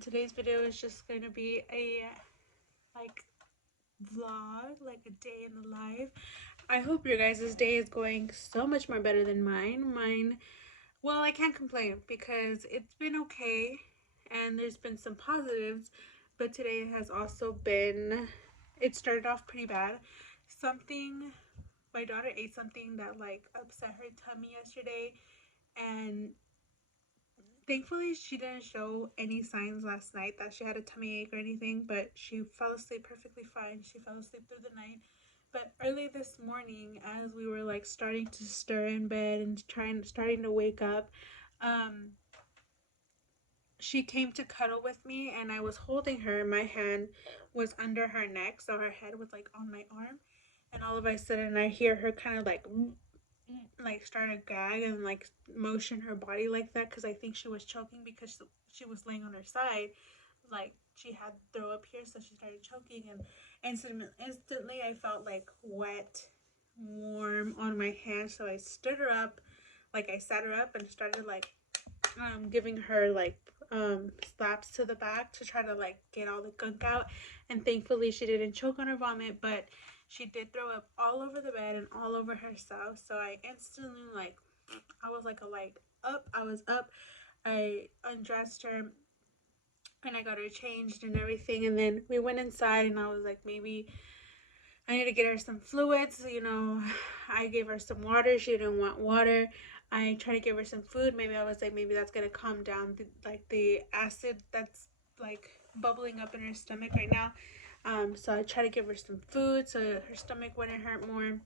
Today's video is just going to be a like vlog, like a day in the life. I hope your guys' day is going so much more better than mine. Well, I can't complain because it's been okay and there's been some positives, but today has also been, it started off pretty bad. Something, my daughter ate something that like upset her tummy yesterday, and thankfully, she didn't show any signs last night that she had a tummy ache or anything, but she fell asleep perfectly fine. She fell asleep through the night. But early this morning, as we were like starting to stir in bed and starting to wake up, um, she came to cuddle with me, and I was holding her. My hand was under her neck, so her head was like on my arm. And all of a sudden, I hear her kind of like start to gag and like motion her body like that, because I think she was choking because she was laying on her side, like she had throw up here, so she started choking. And instantly I felt like wet, warm on my hand, so I stood her up, like I sat her up and started like giving her like slaps to the back to try to like get all the gunk out. And thankfully she didn't choke on her vomit, but she did throw up all over the bed and all over herself. So I instantly like, I was like I was up. I undressed her and I got her changed and everything, and then we went inside and I was like, maybe I need to get her some fluids. I gave her some water. She didn't want water. I tried to give her some food. Maybe I was like, maybe that's gonna calm down the acid that's like bubbling up in her stomach right now. So I tried to give her some food so her stomach wouldn't hurt more,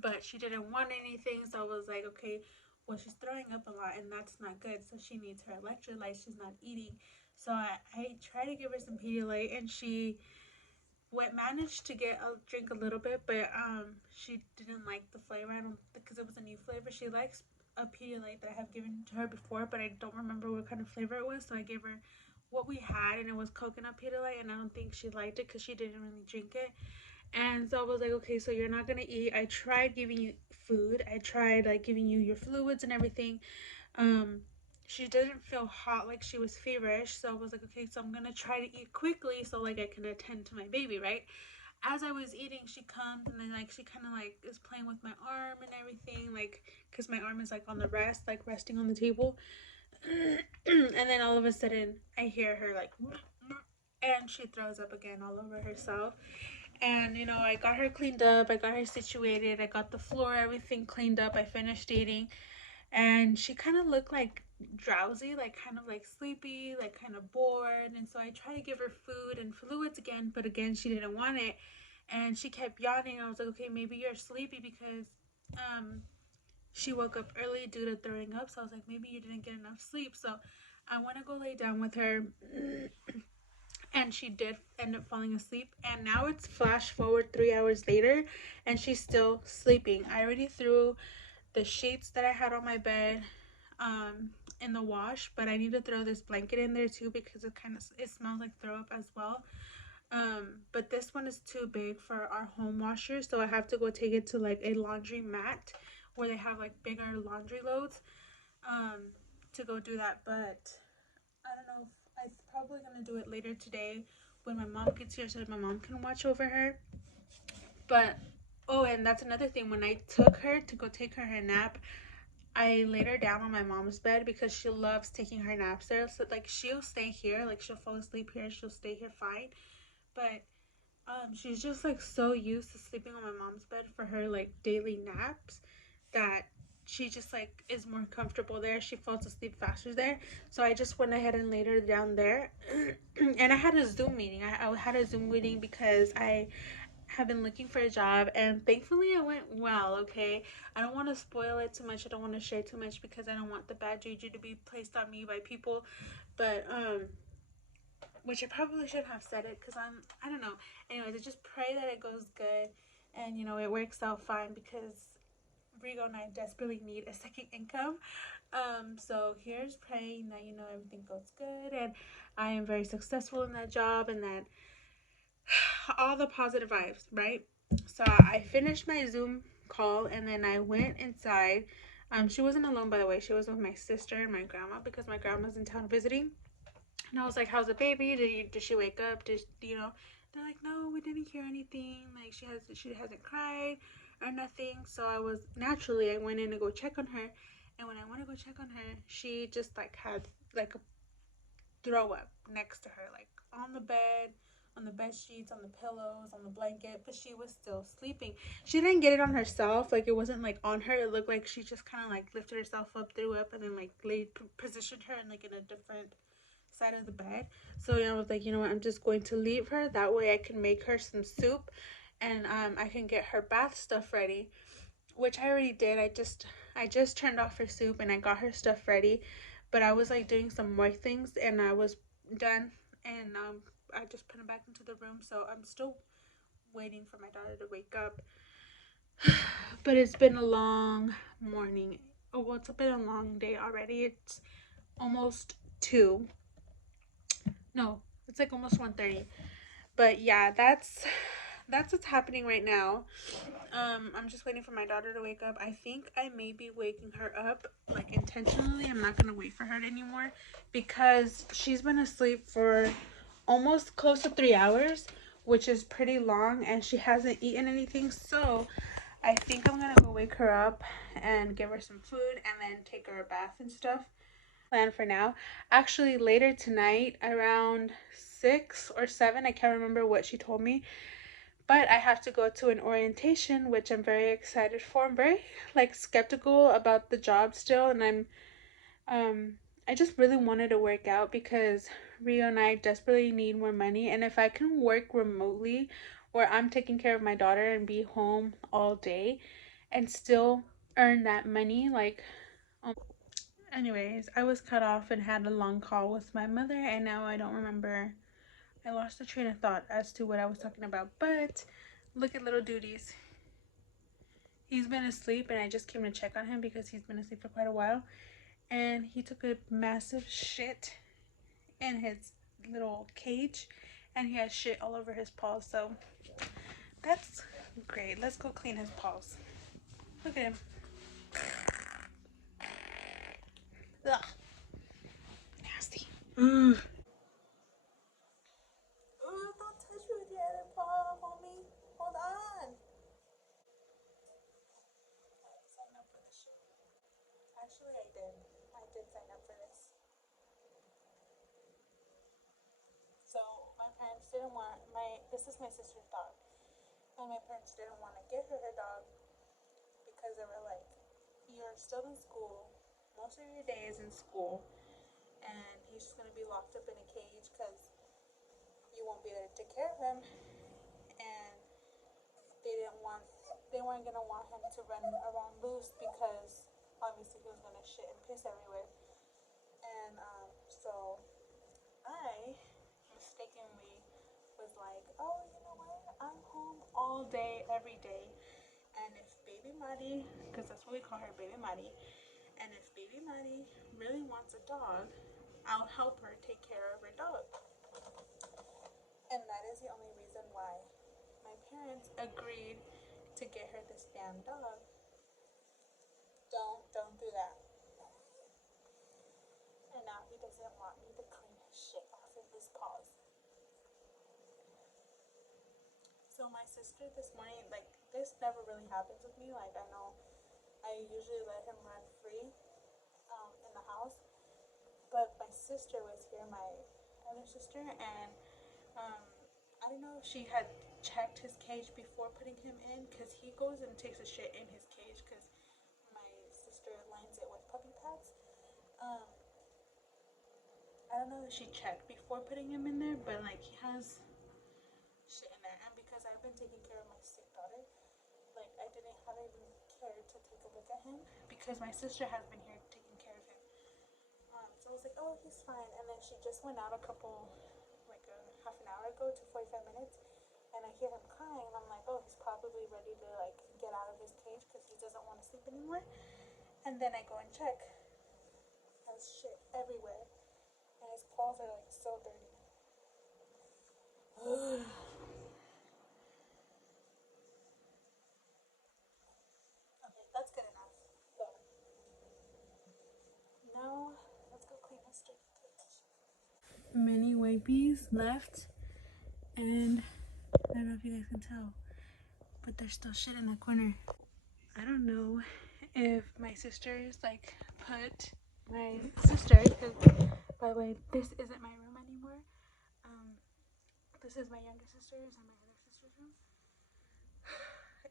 but she didn't want anything. So I was like, okay, well, she's throwing up a lot and that's not good. So she needs her electrolytes. She's not eating. So I tried to give her some Pedialyte, and she managed to get a drink a little bit, but she didn't like the flavor. I don't, because it was a new flavor. She likes a Pedialyte that I have given to her before, but I don't remember what kind of flavor it was. So I gave her what we had, and it was coconut Pedialyte, and I don't think she liked it because she didn't really drink it. And so I was like, okay, so you're not gonna eat. I tried giving you food. I tried like giving you your fluids and everything. Um, she didn't feel hot, like she was feverish. So I was like, okay, so I'm gonna try to eat quickly so like I can attend to my baby, right? As I was eating, she comes and then like she kind of like is playing with my arm and everything, like because my arm is like on the rest, like resting on the table. And then all of a sudden, I hear her like, and she throws up again all over herself. And I got her cleaned up, I got her situated, I got the floor, everything cleaned up, I finished eating, and she kind of looked like drowsy, like kind of like sleepy, like kind of bored. And so I tried to give her food and fluids again, but again she didn't want it, and she kept yawning. I was like, okay, maybe you're sleepy, because she woke up early due to throwing up. So I was like, maybe you didn't get enough sleep. So I want to go lay down with her. And she did end up falling asleep, and now it's flash forward 3 hours later and she's still sleeping. I already threw the sheets that I had on my bed in the wash, but I need to throw this blanket in there too, because it smells like throw up as well. But this one is too big for our home washer, so I have to go take it to like a laundry mat where they have like bigger laundry loads, um, to go do that. But I don't know if I'm probably gonna do it later today when my mom gets here, so that my mom can watch over her. But oh, and that's another thing. When I took her to go take her nap, I laid her down on my mom's bed because she loves taking her naps there. So like she'll stay here, like she'll fall asleep here, she'll stay here fine. But she's just like so used to sleeping on my mom's bed for her like daily naps that she just like is more comfortable there. She falls asleep faster there. So I just went ahead and laid her down there. And I had a Zoom meeting. I had a Zoom meeting because I have been looking for a job, and thankfully it went well. Okay, I don't want to spoil it too much, I don't want to share too much because I don't want the bad juju to be placed on me by people. But which I probably should have said it, because I don't know. Anyways, I just pray that it goes good and it works out fine, because Rigo and I desperately need a second income. So here's praying that everything goes good and I am very successful in that job, and that all the positive vibes, right? So I finished my Zoom call and then I went inside. She wasn't alone, by the way. She was with my sister and my grandma, because my grandma's in town visiting. And I was like, how's the baby? Did she wake up? They're like, no, we didn't hear anything. Like she hasn't cried or nothing. So I went in to go check on her. And when I went to go check on her, she just like had like a throw up next to her, like on the bed, on the bed sheets, on the pillows, on the blanket, but she was still sleeping. She didn't get it on herself, like it wasn't like on her. It looked like she just kind of like lifted herself up, threw up, and then like positioned her in like in a different side of the bed. So I was like, you know what, I'm just going to leave her. That way I can make her some soup, and I can get her bath stuff ready, which I already did. I just turned off her soup and I got her stuff ready, but I was like doing some more things and I was done, and I just put him back into the room. So I'm still waiting for my daughter to wake up. But it's been a long morning. Oh well, it's been a long day already. It's almost 2. No, it's like almost 1:30. But yeah, that's what's happening right now. I'm just waiting for my daughter to wake up. I think I may be waking her up like intentionally. I'm not gonna wait for her anymore because she's been asleep for almost close to 3 hours, which is pretty long, and she hasn't eaten anything. So I think I'm gonna go wake her up and give her some food and then take her a bath and stuff. Plan for now. Actually, later tonight around 6 or 7, I can't remember what she told me, but I have to go to an orientation, which I'm very excited for. I'm very like skeptical about the job still, and um I just really wanted to work out because Rio and I desperately need more money, and if I can work remotely where I'm taking care of my daughter and be home all day and still earn that money, like anyways, I was cut off and had a long call with my mother, and now I don't remember. I lost the train of thought as to what I was talking about, but look at little duties. He's been asleep, and I just came to check on him because he's been asleep for quite a while. And he took a massive shit in his little cage, and he has shit all over his paws. So that's great. Let's go clean his paws. Look at him. Ugh, nasty. Ugh. Oh, don't touch me with your other paw, homie. Hold on. Sign up for this shit. Actually, I did. I did sign up for this. So my parents didn't want my. This is my sister's dog, and my parents didn't want to get her her dog because they were like, "You're still in school. Most of your day is in school, and he's just gonna be locked up in a cage because you won't be able to take care of him." And they didn't want. They weren't gonna want him to run around loose because obviously he was gonna shit and piss everywhere. And so I mistakenly was like, oh, you know what? I'm home all day, every day. And if Baby Maddie, because that's what we call her, Baby Maddie, and if Baby Maddie really wants a dog, I'll help her take care of her dog. And that is the only reason why my parents agreed to get her this damn dog. Don't do that. And now he doesn't want me to clean his shit off of his paws. So my sister this morning, like this never really happens with me. Like I know I usually let him run free in the house, but my sister was here, my other sister, and um, I don't know if she had checked his cage before putting him in because he goes and takes a shit in his cage because my sister lines it with puppy pads. Um, I don't know if she checked before putting him in there, but like he has shit in there, and because I've been taking care of my sick daughter, like I didn't have even cared to take a look at him because my sister has been here taking care of him. So I was like, oh, he's fine. And then she just went out like a half an hour ago to 45 minutes, and I hear him crying, and I'm like, oh, he's probably ready to like get out of his cage because he doesn't want to sleep anymore. And then I go and check, has shit everywhere, and his paws are like so dirty. Okay, that's good enough. So now let's go clean his dirty cage. babies left, and I don't know if you guys can tell, but there's still shit in the corner. I don't know if my sisters like put my sister, because by the way, this isn't my room anymore. This is my younger sister's and my other sister's room,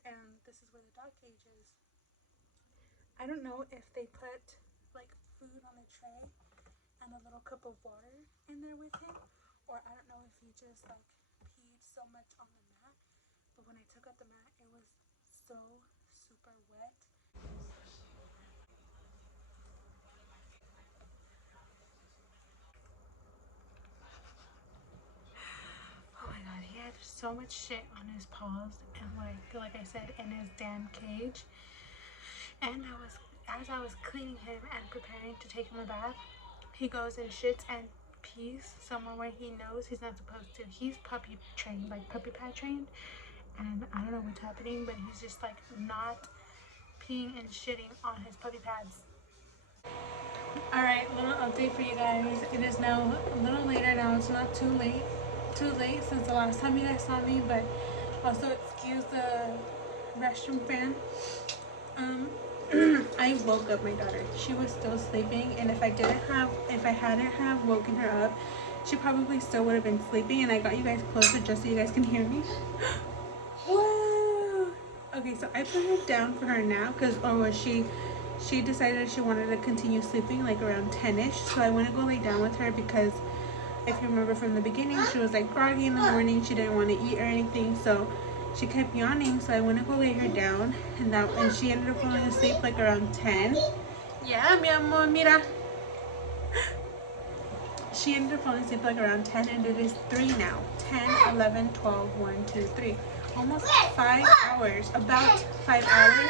and this is where the dog cage is. I don't know if they put like food on a tray and a little cup of water in there with him, or I don't know if he just like peed so much on the mat. But when I took out the mat, it was so super wet. Oh my god, he had so much shit on his paws and like I said, in his damn cage. And as I was cleaning him and preparing to take him a bath, he goes and shits and pees somewhere where he knows he's not supposed to. He's puppy trained, like puppy pad trained, and I don't know what's happening, but he's just like not peeing and shitting on his puppy pads. Alright, little update for you guys. It is now a little later now. It's not too late since the last time you guys saw me, but also excuse the restroom fan. I woke up my daughter. She was still sleeping, and if I hadn't have woken her up, she probably still would have been sleeping. And I got you guys closer just so you guys can hear me. Whoa. Okay, so I put her down for her nap because, she decided she wanted to continue sleeping like around 10ish. So I went to go lay down with her because if you remember from the beginning, she was like groggy in the morning. She didn't want to eat or anything, so she kept yawning. So I went to go lay her down, and she ended up falling asleep like around 10. Yeah, mi amor, mira. She ended up falling asleep like around 10, and it is 3 now. 10, 11, 12, 1, 2, 3. Almost 5 hours. About 5 hours.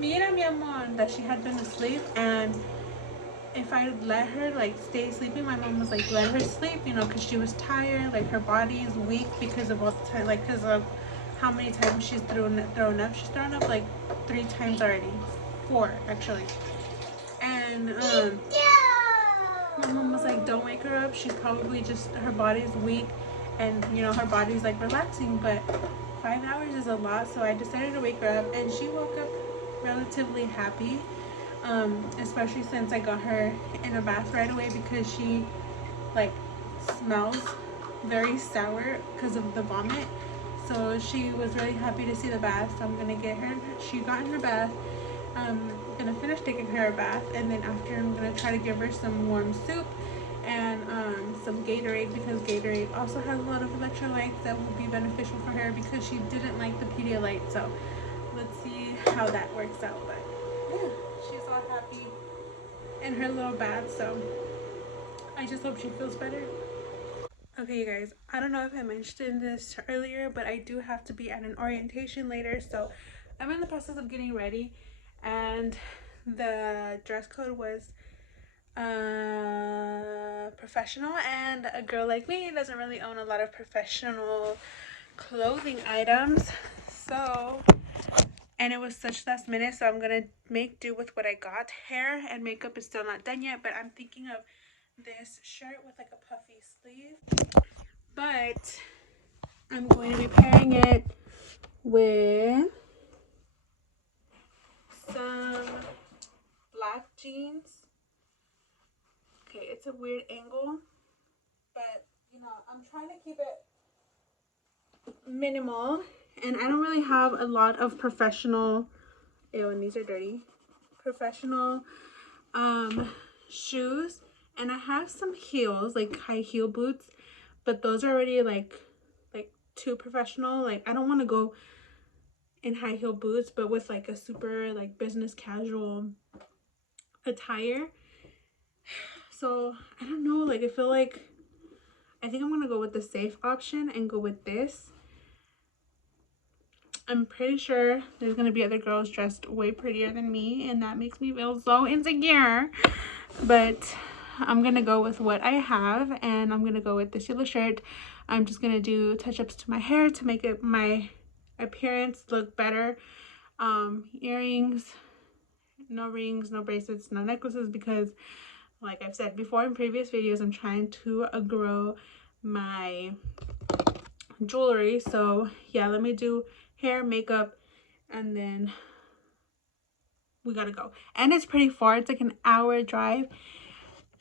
Mira, mi amor, that she had been asleep, and if I let her like stay sleeping, my mom was like, let her sleep, because she was tired, like her body is weak because of all the time, like because of how many times she's thrown up. She's thrown up like 3 times already, 4 actually, and my mom was like, don't wake her up. She's probably just, her body's weak, and her body's like relaxing, but 5 hours is a lot, so I decided to wake her up, and she woke up relatively happy. Especially since I got her in a bath right away because she like smells very sour because of the vomit. So she was really happy to see the bath. So I'm gonna get her. She got in her bath. I'm gonna finish taking her a bath, and then after I'm gonna try to give her some warm soup and some Gatorade, because Gatorade also has a lot of electrolytes that will be beneficial for her because she didn't like the Pedialyte. So let's see how that works out. But yeah, she's all happy in her little bath, so I just hope she feels better. Okay, you guys, I don't know if I mentioned this earlier, but I do have to be at an orientation later, so I'm in the process of getting ready, and the dress code was professional, and a girl like me doesn't really own a lot of professional clothing items, so, and it was such last minute, so I'm gonna make do with what I got. Hair and makeup is still not done yet, but I'm thinking of this shirt with like a puffy sleeve, but I'm going to be pairing it with some black jeans. Okay, it's a weird angle, but I'm trying to keep it minimal, and I don't really have a lot of professional, ew, and these are dirty, professional shoes, and I have some heels, like high heel boots, but those are already like too professional. Like I don't want to go in high heel boots, but with like a super like business casual attire. So I don't know, like I think I'm gonna go with the safe option and go with this. I'm pretty sure there's gonna be other girls dressed way prettier than me, and that makes me feel so insecure, but I'm gonna go with what I have, and I'm gonna go with this yellow shirt. I'm just gonna do touch-ups to my hair to make it my appearance look better. Earrings, no rings, no bracelets, no necklaces, because like I've said before in previous videos, I'm trying to grow my jewelry. So yeah, let me do hair, makeup, and then we gotta go. And it's pretty far. It's like an hour drive,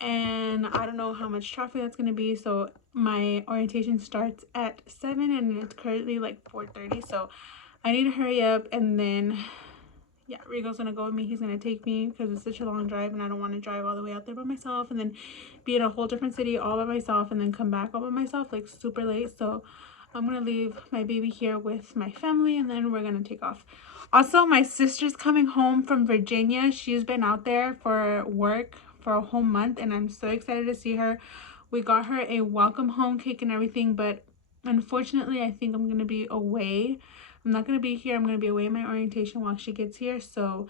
and I don't know how much traffic that's gonna be. So my orientation starts at 7 and it's currently like 4:30, so I need to hurry up. And then yeah, Rigo's gonna go with me. He's gonna take me because it's such a long drive and I don't want to drive all the way out there by myself and then be in a whole different city all by myself and then come back all by myself like super late. So I'm gonna leave my baby here with my family and then we're gonna take off. Also, my sister's coming home from Virginia. She's been out there for work for a whole month and I'm so excited to see her. We got her a welcome home cake and everything, but unfortunately I think I'm gonna be away. I'm not going to be here. I'm going to be away in my orientation while she gets here. So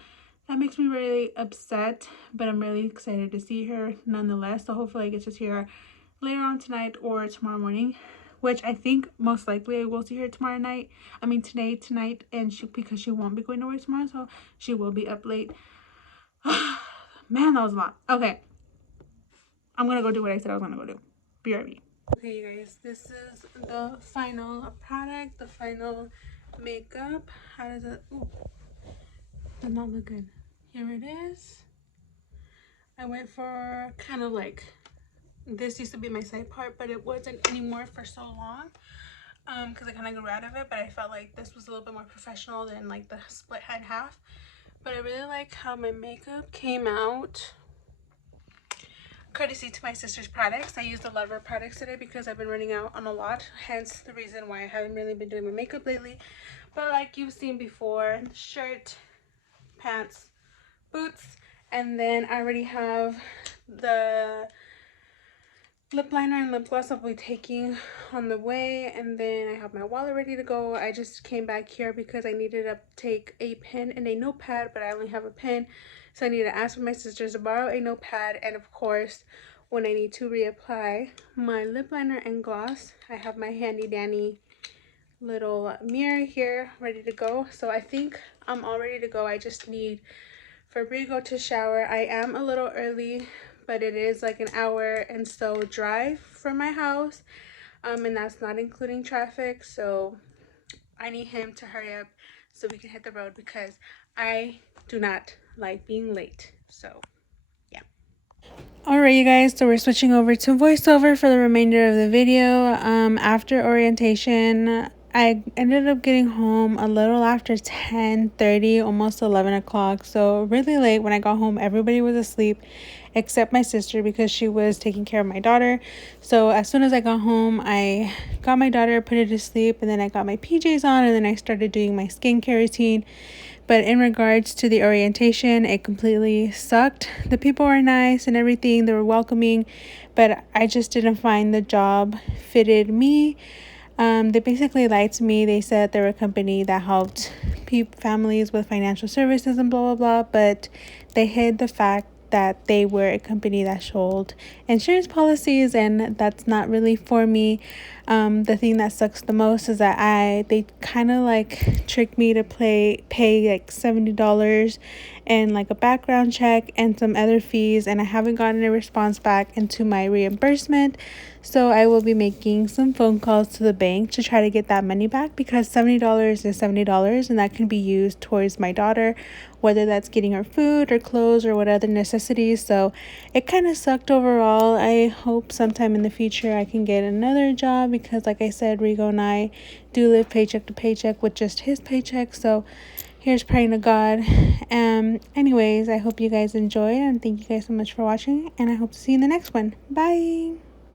that makes me really upset, but I'm really excited to see her nonetheless. So hopefully I get to see her later on tonight or tomorrow morning, which I think most likely I will see her tomorrow night. I mean tonight, and because she won't be going to work tomorrow, so she will be up late. Man, that was a lot. Okay. I'm going to go do what I said I was going to go do. BRB. Okay, you guys, this is the final product, the final makeup. How does it? Ooh, does not look good. Here it is. I went for kind of like, this used to be my side part, but it wasn't anymore for so long because I kind of grew out of it, but I felt like this was a little bit more professional than like the split head half. But I really like how my makeup came out. Courtesy to my sister's products. I used a lot of her products today because I've been running out on a lot, hence the reason why I haven't really been doing my makeup lately. But like you've seen before, shirt, pants, boots, and then I already have the lip liner and lip gloss I'll be taking on the way, and then I have my wallet ready to go. I just came back here because I needed to take a pen and a notepad, but I only have a pen, so I need to ask my sisters to borrow a notepad. And of course, when I need to reapply my lip liner and gloss, I have my handy dandy little mirror here ready to go. So I think I'm all ready to go. I just need Fabrigo to shower. I am a little early, but it is like an hour and so drive from my house, and that's not including traffic. So I need him to hurry up so we can hit the road because I do not like being late. So yeah. Alright, you guys, so we're switching over to voiceover for the remainder of the video. After orientation, I ended up getting home a little after 10:30, almost 11 o'clock. So really late. When I got home, everybody was asleep except my sister because she was taking care of my daughter. So as soon as I got home, I got my daughter, put her to sleep, and then I got my PJs on, and then I started doing my skincare routine. But in regards to the orientation, it completely sucked. The people were nice and everything. They were welcoming, but I just didn't find the job fitted me. They basically lied to me. They said they were a company that helped families with financial services and blah, blah, blah. But they hid the fact that they were a company that sold insurance policies, and that's not really for me. The thing that sucks the most is that they kind of like tricked me to pay like $70 and like a background check and some other fees, and I haven't gotten a response back into my reimbursement. So I will be making some phone calls to the bank to try to get that money back, because $70 is $70 and that can be used towards my daughter, whether that's getting her food or clothes or what other necessities. So it kind of sucked overall. I hope sometime in the future I can get another job, because like I said, Rigo and I do live paycheck to paycheck with just his paycheck. So here's praying to God. Anyways, I hope you guys enjoyed, and thank you guys so much for watching, and I hope to see you in the next one. Bye.